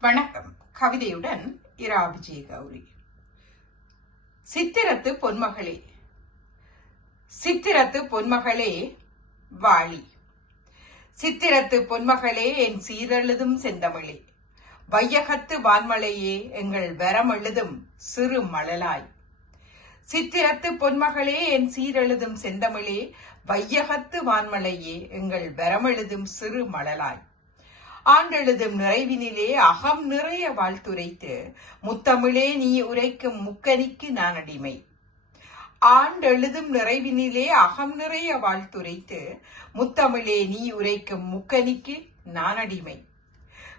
வணக்கம். கவிதையுடன் இரா விஜய கௌரி. சித்திரத்து பொன்மகளே. சித்திரத்து பொன்மகளே வாழி சித்திரத்து பொன்மகளே என் சீரெழுதும் செந்தமிழே. வையகத்து வான்மலையே எங்கள் வரமெழுதும் சிறு மழலாய் சித்திரத்து பொன்மகளே என் சீரெழுதும் செந்தமிழே. வையகத்து வான்மலையே எங்கள் வரமெழுதும் சிறு மழலாய் ஆண்டெழுதும் நிறைவினிலே அகம் நிறைய வாழ்த்துரைத்து முத்தமிழே நீ உரைக்கும் முக்கனிக்கு நான் அடிமை. ஆண்டெழுதும் நிறைவினிலே அகம் நிறைய வாழ்த்துரைத்து முத்தமிழே நீ உரைக்கும் முக்கனிக்கு நான் அடிமை.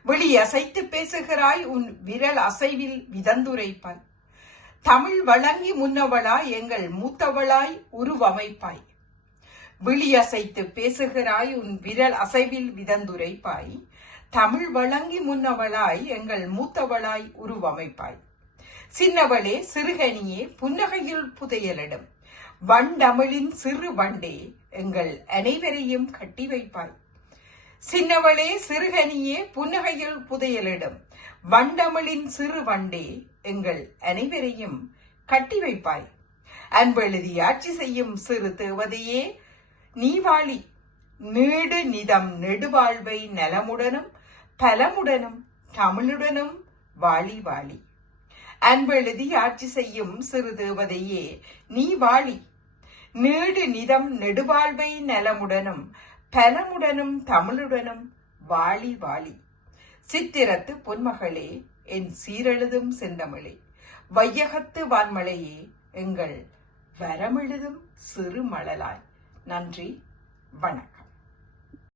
வெளி அசைத்து பேசுகிறாய் உன் விரல் அசைவில் விதந்துரைப்பாய். தமிழ் வழங்கி முன்னவளாய் எங்கள் மூத்தவளாய் உருவமைப்பாய். விழி அசைத்து பேசுகிறாய் உன் விரல் அசைவில் விதந்துரைப்பாய். தமிழ் வழங்கி முன்னவளாய் எங்கள் மூத்தவளாய் உருவமைப்பாய். சின்னவளே சிறுகனியே புன்னகையில் புதையலிடும். வண்டமிழின் சிறு வண்டே எங்கள் அனைவரையும் கட்டி வைப்பாய். சின்னவளே சிறுகனியே புன்னகையில் புதையலிடும். வண்டமிழின் சிறு வண்டே எங்கள் அனைவரையும் கட்டி வைப்பாய். அன்பெழுதி ஆட்சி செய்யும் சிறு தேவதையே நீ வாழி நீடு நிதம் நெடுவாழ்வை நலமுடனும் பலமுடனும் தமிழுடனும் வாழி வாழி. அன்பெழுதி ஆட்சி செய்யும் சிறு தேவதையே நீ வாழி நீடு நிதம் நெடுவாழ்வை நலமுடனும் பலமுடனும் தமிழுடனும் வாழி வாழி. சித்திரத்து பொன்மகளே என் சீரெழுதும் செந்தமிழே. வையகத்து வான்மலையே எங்கள் வரமெழுதும் சிறு மழலாய் நன்றி. வணக்கம்.